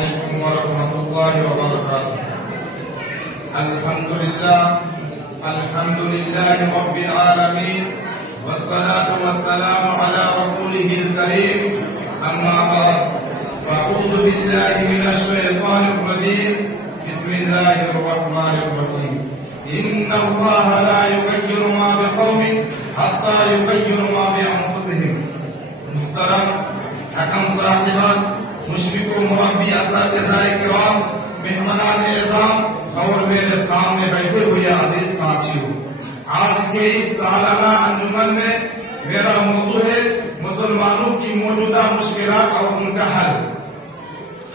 عليكم ورحمة الله وبركاته. الحمد لله رب العالمين، والصلاة والسلام على رسوله الكريم. أما بعد، فأعوذ بالله من الشيطان الرجيم. بسم الله الرحمن الرحيم. إن الله لا يغير ما بقوم حتى يغيروا ما بأنفسهم. محترم حکم صاحبان، مشفق و مربی اساتذہ کرام، مہمانان اکرام اور میرے سامنے بیٹھے ہوئے عزیز ساتھیوں، آج کے اس سالانہ انجمن میں میرا موضوع ہے مسلمانوں کی موجودہ مشکلات اور ان کا حل۔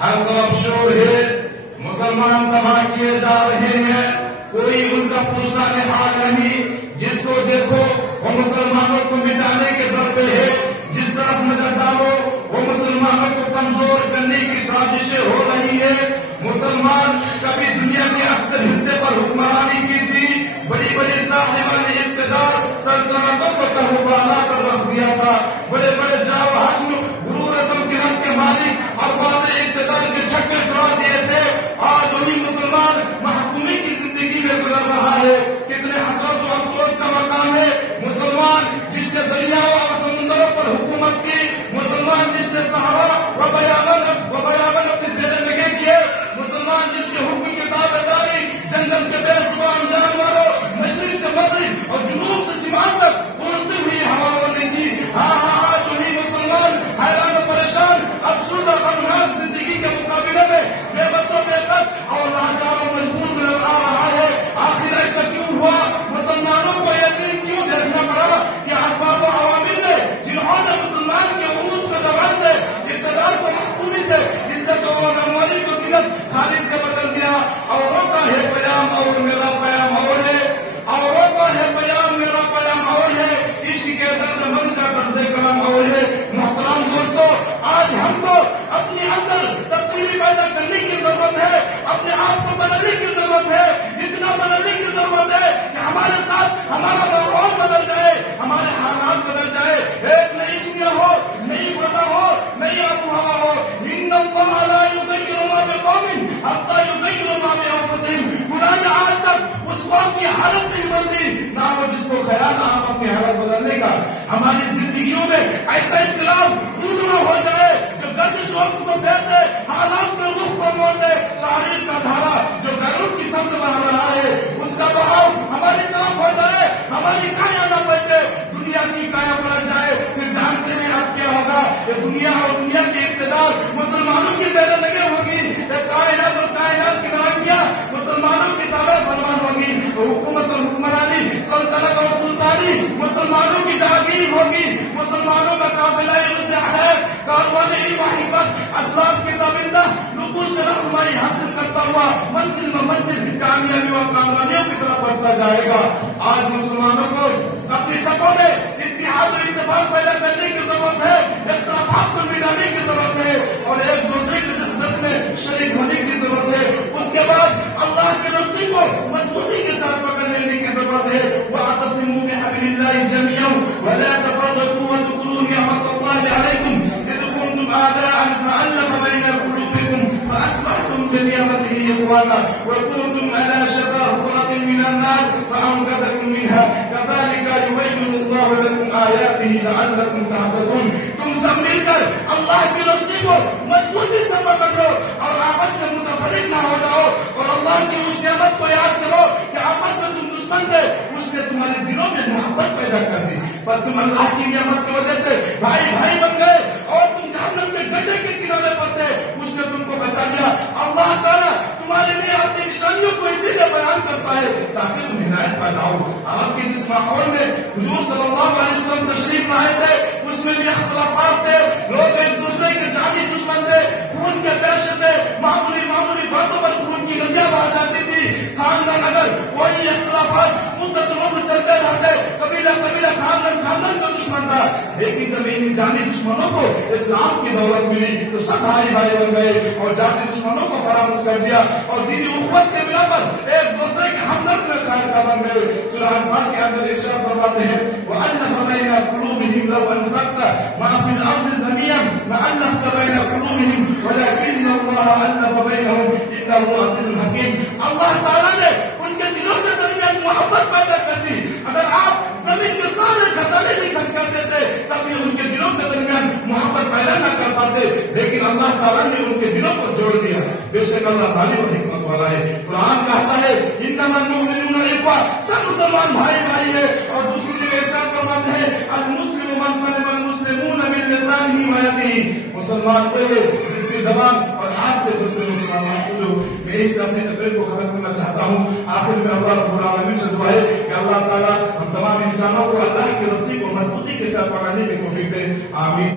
ہر طرف شور ہے، مسلمان تباہ کیے جا رہے ہیں، کوئی ان کا پرسان حال نہیں۔ جس کو دیکھو وہ مسلمانوں کو مٹانے کے در پہ ہے، جس طرف نظر ڈالو وہ مسلمانوں کو کمزور کرنے کی سازشیں ہو رہی ہے۔ مسلمان کبھی دنیا کے اکثر حصے پر حکمرانی کی تھی، بڑی بڑی صاحبان اقتدار سلطنتوں کو تہوبانا کر رکھ دیا تھا، بڑے بڑے جاو حشم غرور تمکنت کے مالک اور بات اقتدار کے چھکے چھڑا دیے تھے۔ آج انہیں مسلمان محکومی کی زندگی میں گزر رہا ہے۔ کتنے حسرت و افسوس کا مقام ہے مسلمان جس نے دریاؤں اور سمندروں پر حکومت کی، مسلمان جس نے صحرا و بیابان اپنی زیر نگہ کیے، مسلمان جس کے حکم کی تابعداری جنگل کے بے زبان جانوروں، مشرق سے مغرب اور جنوب سے شمال تک اڑتی ہوئی ہواؤں نے کی۔ آج انہیں مسلمان حیران و پریشان افسردہ غمناک زندگی کے مقابلے میں بے بس و بے قصد اور لاچار و مجبور نظر آ رہا ہے۔ آخر ایسا کیوں ہوا؟ مسلمانوں کو یہ دن کیوں دیکھنا پڑا کہ اسباب و عوامل نے جنہوں نے مسلمان کے عروج کو زبان سے، اقتدار کو محکومی سے، عزت و نمواری کو زینت خالص سے بدل دیا۔ اوروں کا ہے پیام اور میرا پیام اور ہے، اوروں کا ہے پیام میرا پیام اور ہے، عشق کے درد من کا طرز کلام اور ہے۔ محترم دوستو، آج ہم کو اپنے اندر تبدیلی پیدا کرنے کی ضرورت ہے، اپنے آپ کو بدلنے کی ضرورت ہے، اتنا بدلنے کی ضرورت ہے کہ ہمارے ساتھ ہمارا ماحول بدل جائے، ہمارے حالات بدل جائے، ایک نئی دنیا ہو، نئی فضا ہو، نئی آب و ہوا ہو۔ ان اللہ لا یغیر ما بقوم حتی یغیروا ما بانفسہم۔ قرآن نے آج تک اس قوم کی حالت نہیں بدلی، نہ وہ جس کو خیال آپ اپنی حالت بدلنے کا۔ ہماری زندگیوں میں ایسا انقلاب رونما ہو جائے جو گردش وقت کو پھیر دے، حالات کے رخ کو موڑ دے، تاریخ کا دھارا جو بیرون کی سمت بہ رہا ہے اس کا بہاؤ ہماری طرف ہو جائے، ہماری کایا نہ پلٹے، دنیا کی کایا پلٹ جائے۔ پھر جانتے ہیں اب کیا ہوگا؟ یہ دنیا اور دنیا کے اقتدار مسلمانوں کی زیر نگہ ہوگی، یہ کائنات اور کائنات کی ترقیاں مسلمانوں کی تابع فرمان ہوگی، حکومت اور حکمرانی، سلطنت اور سلطانی مسلمانوں کی جاگیر ہوگی، مسلمانوں کا قافلہ کاروان محبت اسلاف کی تابندہ نقوش سے رہنمائی حاصل کرتا ہوا منزل و منزل کامیابی و کامرانیوں کی طرف بڑھتا جائے گا۔ آج مسلمانوں کو اپنی سبوں میں اتحاد و اتفاق پیدا کرنے کی ضرورت ہے، اختلافات کو مٹانے کی ضرورت ہے اور ایک دوسرے کی خدمت میں شریک ہونے کی ضرورت ہے۔ اس کے بعد اللہ کے رسی کو مضبوطی کے ساتھ پکڑ لینے کی ضرورت ہے۔ وَاعْتَصِمُوا بِحَبْلِ اللَّهِ جَمِيعًا وَلَا تَفَرَّقُوا وَاذْكُرُوا نِعْمَةَ اللَّهِ عَلَيْكُمْ إِذْ كُنتُمْ أَعْدَاءً فَأَلَّفَ بَيْنَ قُلُوبِكُمْ فَأَصْبَحْتُمْ بِنِعْمَتِهِ إِخْوَانًا وَكُنتُمْ عَلَى شَفَا حُفْرَةٍ مِّنَ النَّارِ فَأَنقَذَكُم مِّنْهَا كَذَلِكَ يُبَيِّنُ اللَّهُ لَكُمْ آيَاتِهِ لَعَلَّكُمْ تَهْتَدُونَ۔ تم سب مل کر اللہ کی رسی کو مضبوطی سے پکڑ لو اور آپس میں متفرق نہ ہو جاؤ، اور اللہ کی اس نعمت کو یاد کرو کہ آپس میں تم دشمن تھے، اس نے تمہارے دلوں میں محبت پیدا کر دی، بس تم اللہ کی نعمت کی وجہ سے بھائی بھائی بن گئے، اور تم جہنم کے گڈھے کے کنارے پر تھے، اس نے تم کو بچا لیا۔ اللہ تعالیٰ تمہارے لیے اپنی نشانیوں کو اسی لیے بیان کرتا ہے تاکہ تم ہدایت پا جاؤ۔ آپ کے جس ماحول میں حضور صلی اللہ علیہ وسلم تشریف لائے تھے اس میں بھی اختلافات تھے، لوگ ایک دوسرے کے جانی دشمن تھے، خون کے پیشے تھے، معمولی باتوں پر خون کی ندیاں بہا جاتی تھی۔ خاندان اگر وہی اختلافات مدتوں میں چلتے رہتے، قبیلہ خاندان کا دشمن تھا، لیکن جب ان جانی دشمنوں کو اسلام کی دولت ملی تو سب بھائی بن گئے اور جانی دشمنوں کو فراموش کر دیا اور دینی اخوت کے بنا پر ایک دوسرے کے ہمدرد میں قائم کا بن گئے. سورہ انفال کے اندر ارشاد فرماتے ہیں وَأَلَّفَ بَيْنَ قُلُوبِهِمْ لَوْ أَنفَقْتَ مَا فِي الْأَرْضِ جَمِيعًا لَأَلَّفْتَ بَيْنَ قُلُوبِهِمْ وَلَكِنَّ اللَّهَ أَلَّفَ بَيْنَهُمْ إِنَّهُ عَزِيزٌ حَكِيمٌ. اللہ تعالیٰ نے ان کے دلوں کے درمیان محبت پیدا کر دی. اگر آپ زمین کے سارے خزانے بھی خرچ کر دیتے تب بھی ان کے دلوں کے درمیان محبت پیدا نہ کر پاتے, لیکن اللہ تعالیٰ نے ان کے دلوں کو جوڑ دیا. بے شک اللہ غالب و حکمت والا ہے. قرآن کہتا ہے انما المؤمنون اخوہ, سب مسلمان بھائی بھائی ہے. اور دوسری جگہ ارشاد فرماتے ہیں المسلم من سلم المسلمون من لسانه ويده, مسلمان وہ ہے جس کی زبان اور ہاتھ سے دوسرے مسلمان کو. جو میں اس سے اپنی تقریر کو ختم کرنا چاہتا ہوں. آخر میں اللہ رب العالمین سے دعا ہے کہ اللہ تعالیٰ ہم تمام انسانوں کو اللہ کی رسی کو مضبوطی کے ساتھ پکڑنے کی توفیق دے. آمین.